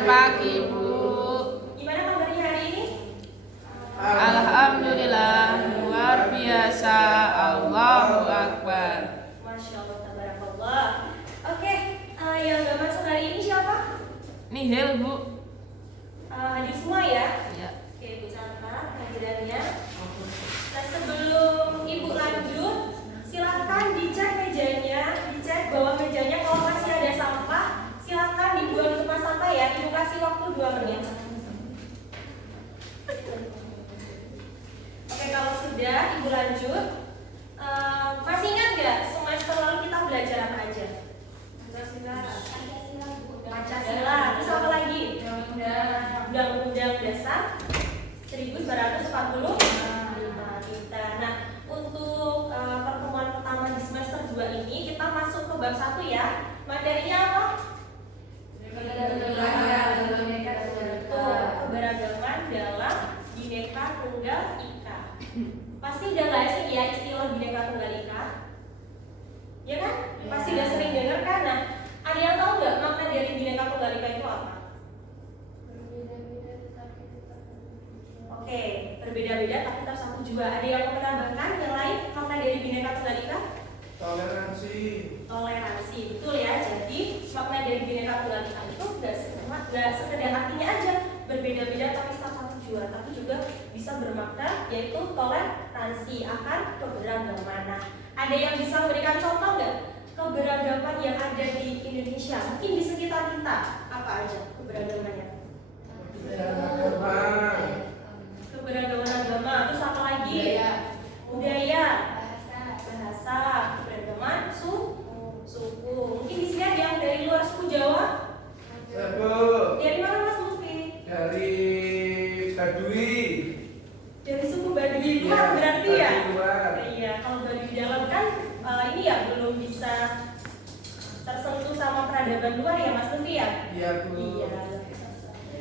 Selamat pagi, Bu. Gimana kabarnya hari ini? Alhamdulillah, luar biasa. Allahu Akbar. Masya Allah, tabarakallah. Oke, yang gak masuk hari ini siapa? Nihil, Bu. Hadir semua ya? Ya. Oke, Bu catat kehadirannya. Nah, sebelum Ibu lanjut, silakan dicek mejanya, dicek bawah mejanya. Kalau masih ada sampah, silakan dibuang di tempat sampah ya. Ibu kasih waktu 2 menit. Oke, kalau sudah Ibu lanjut. Masih ingat nggak semester lalu kita belajar apa aja? Pancasila. Terus apa lagi? Undang-Undang Dasar 1945 kita. Nah, untuk pertemuan pertama di semester 2 ini kita masuk ke bab 1 ya. Materinya apa? Keberagaman dalam Bhinneka Tunggal Ika. Pasti udah nggak asing ya istilah Bhinneka Tunggal Ika? Ya kan? Pasti udah sering dengar kan? Nah, ada yang tahu nggak makna dari Bhinneka Tunggal Ika itu apa? Oke, berbeda-beda tapi tetap satu juga. Ada yang mau menambahkan yang lain makna dari Bhinneka Tunggal Ika? Toleransi, betul ya. Jadi makna dari Bhinneka Tunggal Ika itu nggak sekedar artinya aja berbeda-beda tapi tetap satu juga, tapi juga bisa bermakna yaitu toleransi akan keberagaman. Nah, ada yang bisa memberikan contoh nggak keberagaman yang ada di Indonesia? Mungkin di sekitar kita apa aja keberagamannya? Keberagaman agama, terus apa lagi? Budaya, bahasa, keberagaman suku. Mungkin di sini ada yang dari luar suku Jawa? Dari mana Mas Lutfi? Dari Baduy. Dari suku Baduy luar berarti ya? Iya, kalau Baduy dalam kan ini ya belum bisa tersentuh sama peradaban luar ya Mas Lutfi ya? Iya, Bu. Iya.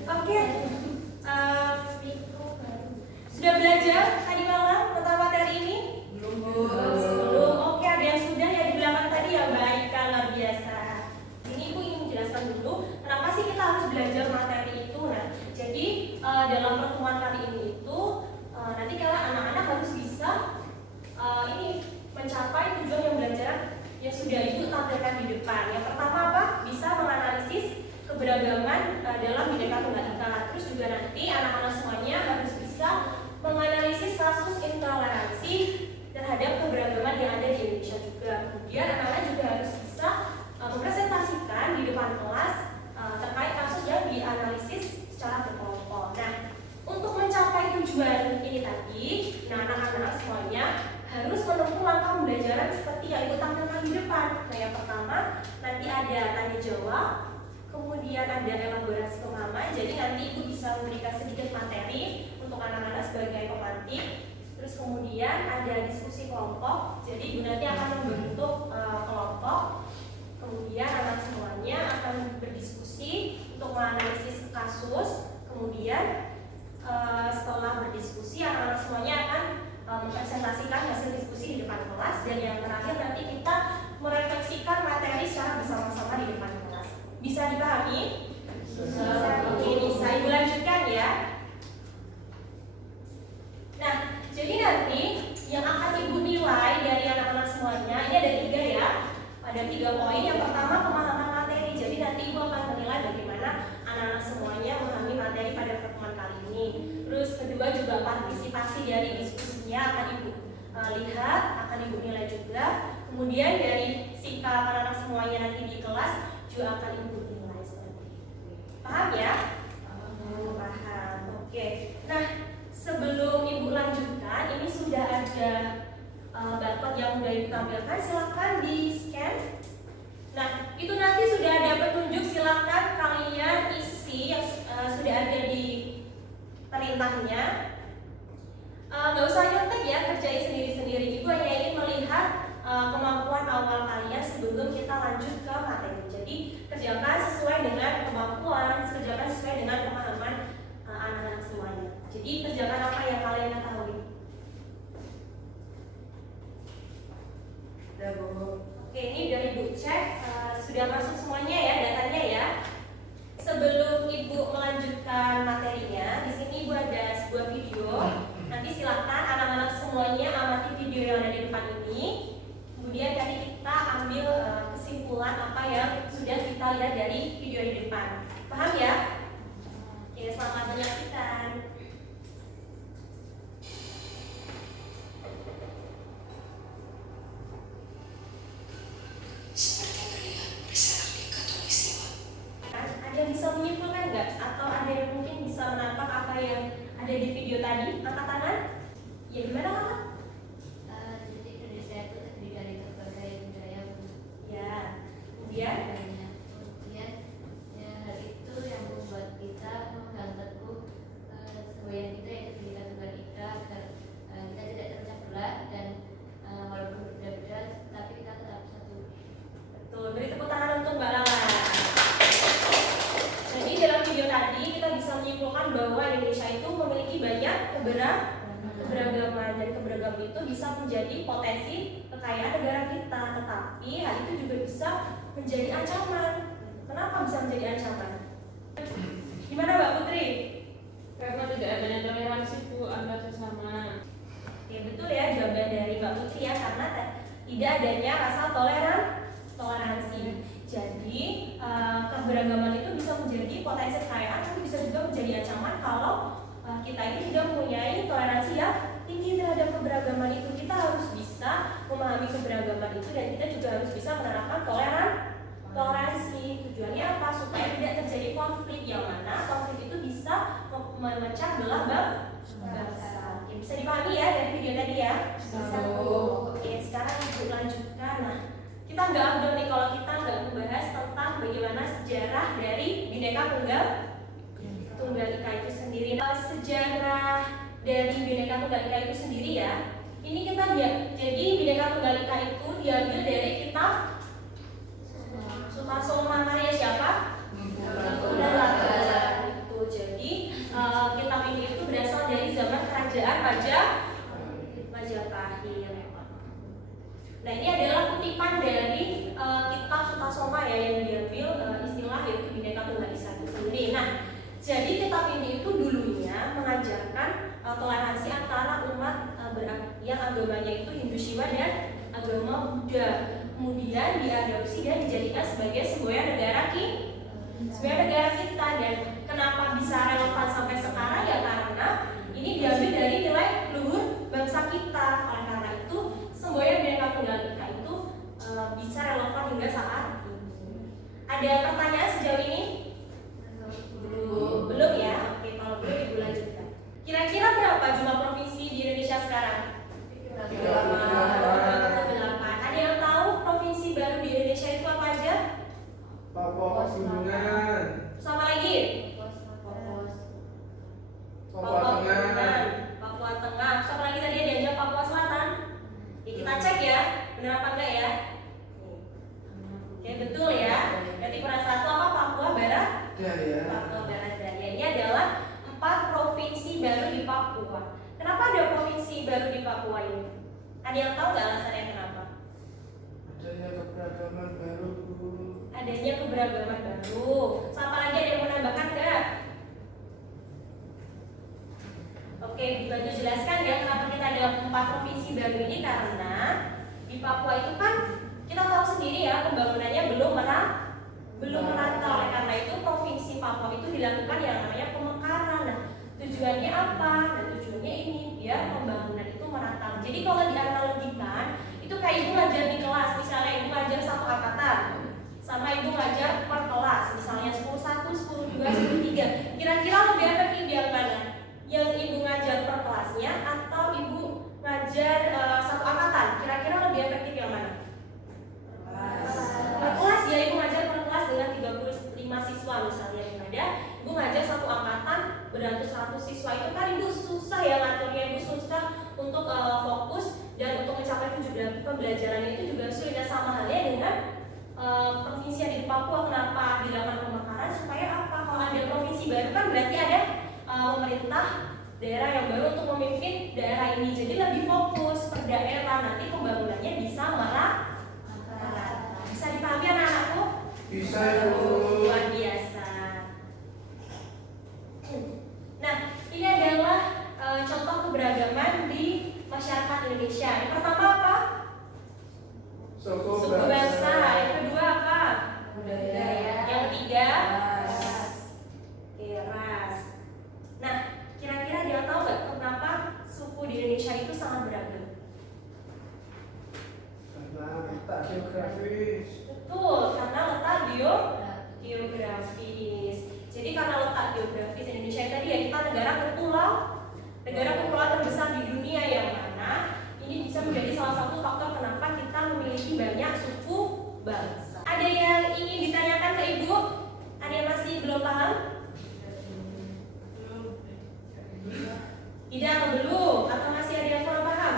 Oke. Sudah belajar tadi malam tentang materi ini? Belum. Oke, ada yang sudah ya di belakang tadi ya, baik, luar biasa. Ini Ibu ingin menjelaskan dulu kenapa sih kita harus belajar materi itu. Nah, jadi dalam pertemuan kali ini itu nanti kalau anak-anak harus bisa ini mencapai tujuan yang belajar yang sudah Ibu tampilkan di depan. Yang pertama apa? Bisa menganalisis keberagaman dalam Bhinneka Tunggal Ika. Terus juga nanti anak-anak semuanya harus bisa menganalisis kasus intoleransi terhadap keberagaman yang ada di Indonesia juga. Kemudian anak-anak juga harus bisa mempresentasikan di depan kelas terkait kasus yang dianalisis secara berkelompok. Nah, untuk mencapai tujuan ini tadi, nah anak-anak semuanya harus menempuh langkah pembelajaran seperti yang Ibu tampilkan di depan. Nah, yang pertama nanti ada tanya jawab, kemudian ada elaborasi pemahaman. Jadi nanti Ibu bisa memberikan sedikit materi untuk anak-anak sebagai pemantik. Terus kemudian ada diskusi kelompok. Jadi Ibu nanti akan membentuk kelompok. Kemudian anak semuanya akan berdiskusi untuk menganalisis kasus. Kemudian setelah berdiskusi anak-anak semuanya akan mempresentasikan hasil diskusi di depan kelas. Dan yang terakhir nanti kita merefleksikan materi secara bersama-sama di depan kelas. Bisa dipahami? Bisa. Oke, bisa. Ibu lanjutkan ya. Nah, jadi nanti yang akan Ibu nilai dari anak-anak semuanya ini ada 3 ya. Ada 3 poin. Yang pertama pemahaman materi. Jadi nanti Ibu akan menilai bagaimana anak-anak semuanya memahami materi pada pertemuan kali ini. Terus kedua juga partisipasi dari diskusinya akan Ibu lihat, akan Ibu nilai juga. Kemudian dari sikap anak-anak semuanya nanti di kelas juga akan Ibu nilai seperti itu. Paham ya? Paham. Oke. Nah, sebelum Ibu lanjutkan, ini sudah ada barcode yang sudah ditampilkan, silakan di scan. Nah, itu nanti sudah ada petunjuk, silakan kalian isi yang sudah ada di perintahnya. Nggak usah nyontek ya, kerjain sendiri-sendiri. Ibu hanya ingin melihat kemampuan awal kalian sebelum kita lanjut ke materi. Jadi kerjakan sesuai dengan kemampuan, kerjakan sesuai dengan pemahaman anak-anak semuanya. Jadi kerjakan apa yang kalian ketahui. Ya, Bu. Oke, ini udah Ibu cek, sudah masuk semuanya ya datanya ya. Sebelum Ibu kita lihat dari video di depan. Paham ya? Oke, selamat menyaksikan. Ada yang bisa menyimpulkan nggak? Atau ada yang mungkin bisa menampak apa yang ada di video tadi? Angkat tangan. Ya, gimana kakak? Jadi Indonesia itu terdiri dari berbagai budaya. Ya, kemudian Kemudian ya, hal itu yang membuat kita memegang teguh semboyan kita yaitu Bhinneka Tunggal Ika agar kita tidak terpecah belah dan walaupun berbeda-beda tapi kita tetap satu. betul, beri tepuk tangan untuk Mbak Lala. Jadi dalam video tadi kita bisa menyimpulkan bahwa Indonesia itu memiliki banyak keberagaman dan keberagaman itu bisa menjadi potensi kekayaan negara kita, tetapi hal itu juga bisa menjadi ancaman. Kenapa bisa menjadi ancaman? Gimana Mbak Putri? Karena tidak adanya toleransi Bu antar sesama. Ya betul ya jawaban dari Mbak Putri ya, karena tidak adanya rasa toleransi. Jadi keberagaman itu bisa menjadi potensi kekayaan, tapi bisa juga menjadi ancaman kalau kita ini tidak mempunyai toleransi yang tinggi terhadap keberagaman itu. Kita harus bisa memahami keberagaman itu dan kita juga harus bisa menerapkan toleransi. Tujuannya apa? Supaya tidak terjadi konflik, yang mana konflik itu bisa memecah belah bangsa. Oke, bisa dipahami ya dari video tadi ya? Bisa, Bu. Oke, sekarang ibu lanjutkan. Nah, kita nggak afdol nih kalau kita nggak membahas tentang bagaimana sejarah dari Bhinneka Tunggal Ika itu sendiri. Sejarah dari Bhinneka Tunggal Ika itu sendiri ya. Ini kita jadi Bhinneka Tunggal Ika itu diambil dari kitab Sutasoma karya siapa? Itu. Jadi kitab ini itu berasal dari zaman kerajaan Majapahit. Nah, ini adalah kutipan dari kitab Sutasoma ya, yang diambil istilah yaitu Bhinneka Tunggal Ika itu sendiri. Nah, jadi kitab ini itu dulunya mengajarkan toleransi antara umat yang agamanya itu Hindu Shiva dan agama Buddha. Kemudian diadopsi dan dijadikan sebagai semboyan negara kita. Dan kenapa bisa relevan sampai sekarang ya, karena ini diambil dari nilai luhur bangsa kita. Oleh karena itu semboyan Bhinneka Tunggal Ika itu bisa relevan hingga saat ini. Ada pertanyaan sejauh ini? Belum ya? Oke, kalau belum ibu lanjutkan. Kira-kira berapa jumlah provinsi di Indonesia sekarang? 38. Ada yang tahu provinsi baru di Indonesia itu apa aja? Papua Pegunungan, Sama lagi? Papua Tengah, Papua Tengah. Sama lagi tadi ada yang Papua Selatan. Oke, kita cek ya, benar apa enggak ya? Oke, betul ya. Berarti kurang satu apa? Papua Barat? Daya. Papua Barat Daya. Ini adalah 4 provinsi baru di Papua. Kenapa ada provinsi baru di Papua ini? Ada yang tahu nggak alasannya kenapa? Adanya keberagaman baru, Bu. Adanya keberagaman baru. Siapa lagi, ada yang mau menambahkan nggak? Oke, dibantu jelaskan ya kenapa kita ada 4 provinsi baru ini, karena di Papua itu kan kita tahu sendiri ya pembangunannya belum merata. Oleh karena itu provinsi Papua itu dilakukan yang namanya pemekaran. Nah, tujuannya apa? Nah, tujuannya ini biar pembangunan itu merata. Jadi kalau dianalogikan itu kayak ibu ngajar di kelas, misalnya ibu ngajar satu angkatan sama ibu ngajar per kelas, misalnya 10-1, 10-2, 10-3. Kira-kira lebih efektif yang mana? Yang ibu ngajar per kelasnya atau ibu ngajar satu angkatan? Kira-kira lebih efektif yang mana? Per kelas ya, ibu ngajar per kelas dengan 35 siswa misalnya, daripada ibu ngajar satu angkatan beratus-ratus siswa. Itu kan ibu susah ya ngaturnya, ibu susah untuk fokus dan untuk mencapai tujuan pembelajarannya itu juga sulit. Dan sama halnya dengan provinsi yang di Papua. Kenapa dilakukan pemekaran? Supaya apa? Kalau ada provinsi baru kan berarti ada pemerintah daerah yang baru untuk memimpin daerah ini. Jadi lebih fokus per daerah, nanti pembangunannya bisa merata. Bisa dipahami anak-anakku? Bisa, Bu. Luar biasa. Nah, ini adalah contoh keberagaman di masyarakat Indonesia. Yang pertama apa? Suku Suku bangsa. Yang kedua apa? Budaya. dunia, yang mana ini bisa menjadi salah satu faktor kenapa kita memiliki banyak suku bangsa. Ada yang ingin ditanyakan ke Ibu? Ada yang masih belum paham? Tidak atau belum? Atau masih ada yang kurang paham?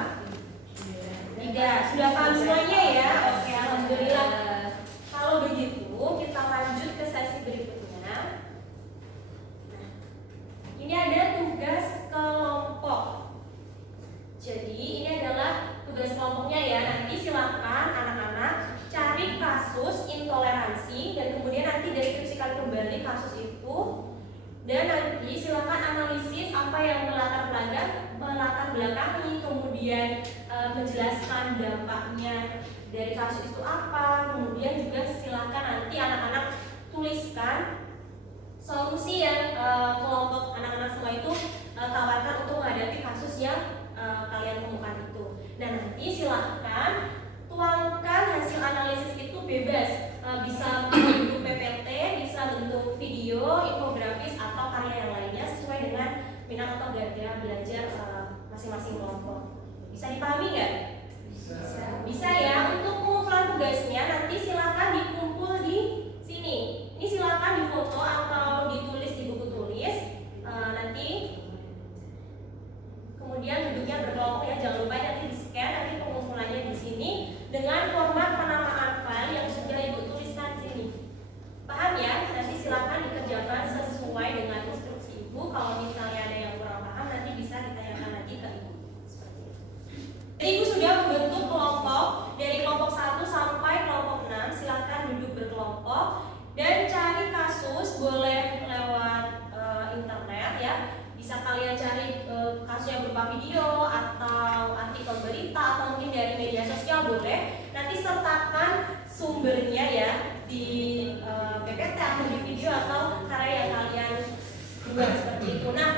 Tidak, sudah paham semuanya ya? Oke, alhamdulillah. Kalau begitu, kita lanjut ke sesi berikutnya. Nah, ini ada tugas kelompok. Jadi ini adalah tugas kelompoknya ya. Nanti silakan anak-anak cari kasus intoleransi dan kemudian nanti deskripsikan kembali kasus itu. Dan nanti silakan analisis apa yang melatar belakangi, kemudian menjelaskan dampaknya dari kasus itu apa. Kemudian juga silakan nanti anak-anak tuliskan solusi yang kelompok anak-anak semua itu tawarkan untuk menghadapi kasus yang kalian temukan itu. Dan nanti silahkan tuangkan hasil analisis itu bebas, bisa bentuk PPT, bisa bentuk video, infografis atau karya yang lainnya sesuai dengan minat atau gaya belajar masing-masing kelompok. Bisa dipahami nggak? Bisa ya. Untuk pengumpulan tugasnya nanti silakan dikumpul di sini. Ini silakan difoto atau ditulis di buku tulis. Nanti kemudian duduknya berkelompok ya, jangan lupa nanti di scan, nanti pengumpulannya di sini dengan format penamaan file yang sudah Ibu tuliskan di sini. Paham ya? Nanti silakan dikerjakan sesuai dengan instruksi Ibu. Kalau misalnya ada yang kurang paham nanti bisa ditanyakan lagi ke Ibu. Seperti itu. Jadi Ibu sudah membentuk kelompok dari kelompok 1 sampai kelompok 6. Silakan duduk berkelompok dan cari kasus, boleh lewat internet ya. Bisa kalian cari kasus yang berupa video atau artikel berita atau mungkin dari media sosial boleh. Nanti sertakan sumbernya ya di PPT atau di video atau karya yang kalian buat seperti itu. Nah,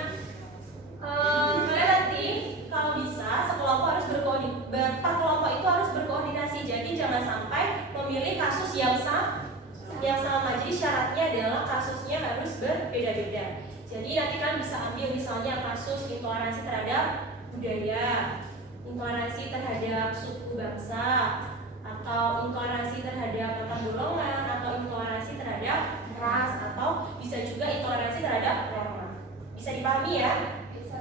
kalian nanti kalau bisa sekelompok harus berkoordinasi, per kelompok itu harus berkoordinasi. Jadi jangan sampai memilih kasus yang sama. Jadi syaratnya adalah kasusnya harus berbeda-beda. Jadi nanti kan bisa ambil misalnya kasus intoleransi terhadap budaya, intoleransi terhadap suku bangsa, atau intoleransi terhadap antar golongan, atau intoleransi terhadap ras, atau bisa juga intoleransi terhadap norma. Bisa dipahami ya? Bisa.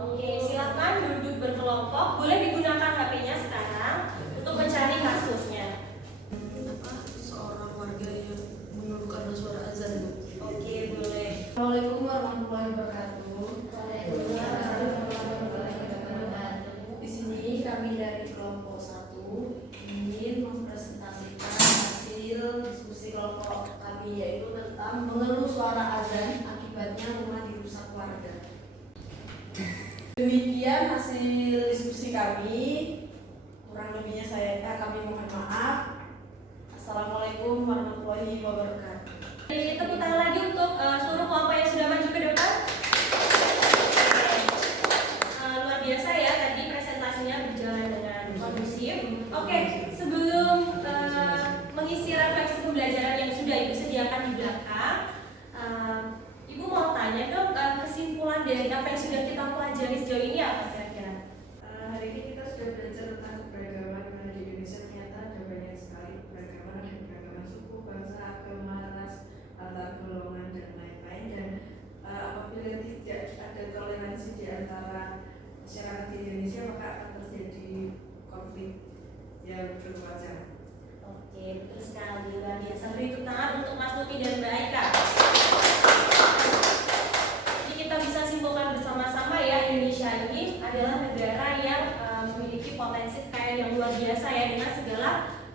Oke, silakan duduk berkelompok. Boleh digunakan HP-nya sekarang untuk mencari kasusnya. Seorang warga yang mengeluh karena suara azan, Bu. Oke, boleh. Assalamualaikum warahmatullahi wabarakatuh. Di sini kami dari kelompok 1 ingin mempresentasikan hasil diskusi kelompok kami, yaitu tentang mengeluh suara azan akibatnya rumah dirusak warga. Demikian hasil diskusi kami. Kurang lebihnya kami mohon maaf. Assalamualaikum warahmatullahi wabarakatuh. Jadi tepuk tangan lagi untuk seluruh kelompok yang sudah maju ke depan. Luar biasa ya, tadi presentasinya berjalan dengan kondusif. Oke, sebelum mengisi refleksi pembelajaran yang sudah Ibu sediakan di belakang, Ibu mau tanya dong, kesimpulan dari apa yang sudah kita pelajari sejauh ini apa kira-kira? Hari ini kita sudah belajar tentang keberagaman di Indonesia. Ternyata ada banyak sekali keberagaman suku, bangsa, agama, ras, antar golongan dan lain-lain. Dan apabila tidak ada toleransi di antara masyarakat di Indonesia, maka akan terjadi konflik yang bermacam. Oke, betul sekali, luar biasa. Beri tepuk tangan untuk Mas Lutfi dan Mbak Aika. Jadi kita bisa simpulkan bersama-sama ya, Indonesia ini adalah negara yang memiliki potensi kekayaan yang luar biasa ya, dengan segala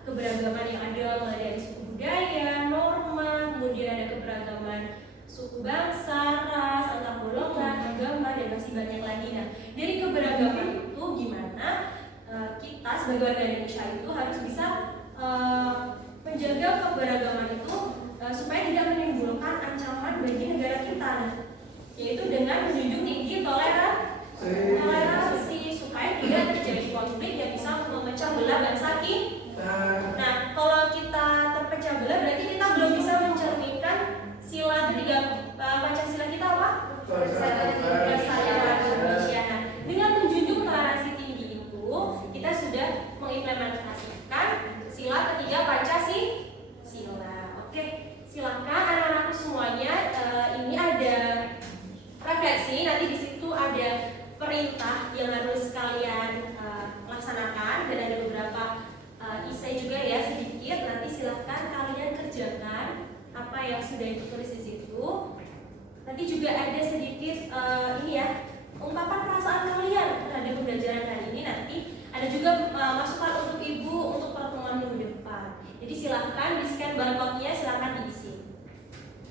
keberagaman yang ada, mulai dari suku budaya, norma, kemudian ada keberagaman suku bangsa, ras, antar golongan, agama, dan masih banyak lagi. Nah, dari keberagaman itu gimana kita sebagai warga Indonesia itu harus bisa menjaga keberagaman itu supaya tidak menimbulkan ancaman bagi negara kita, yaitu dengan menjunjung tinggi toleransi supaya tidak terjadi konflik yang bisa memecah belah bangsa kita. Nah, kalau kita terpecah belah berarti kita belum bisa mencerminkan sila ketiga Pancasila kita apa? Persatuan Indonesia. Nah, dengan menjunjung versi, nanti di situ ada perintah yang harus kalian laksanakan dan ada beberapa isai juga ya sedikit. Nanti silahkan kalian kerjakan apa yang sudah ditulis di situ. Nanti juga ada sedikit ini ya, ungkapan perasaan kalian terhadap pembelajaran hari ini. Nanti ada juga masukan untuk ibu untuk pertemuan minggu depan. Jadi silahkan di scan barcode-nya, silahkan diisi.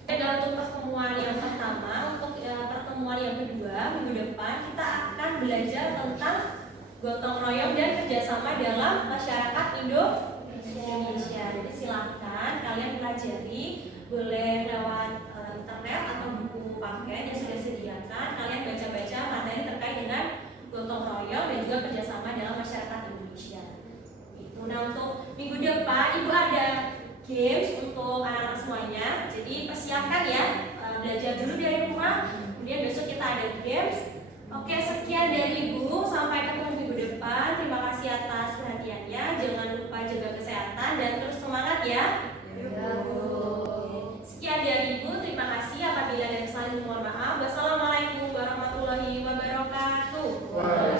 Dan untuk pertemuan yang pertama, untuk pertemuan yang kedua minggu depan kita akan belajar tentang gotong royong dan kerjasama dalam masyarakat Indonesia. Jadi silahkan kalian pelajari, boleh lewat internet atau buku paket yang sudah disediakan. Kalian baca-baca materi terkait dengan gotong royong dan juga kerjasama dalam masyarakat Indonesia. Itu. Nah untuk minggu depan ibu ada games untuk anak-anak semuanya. Jadi persiapkan ya, belajar dulu dari rumah. Kemudian besok kita ada games. Oke, sekian dari ibu. Sampai ketemu minggu depan. Terima kasih atas perhatiannya. Jangan lupa jaga kesehatan dan terus semangat ya. Sekian dari ibu. Terima kasih. Apabila ada kesalahan mohon maaf. Wassalamualaikum warahmatullahi wabarakatuh.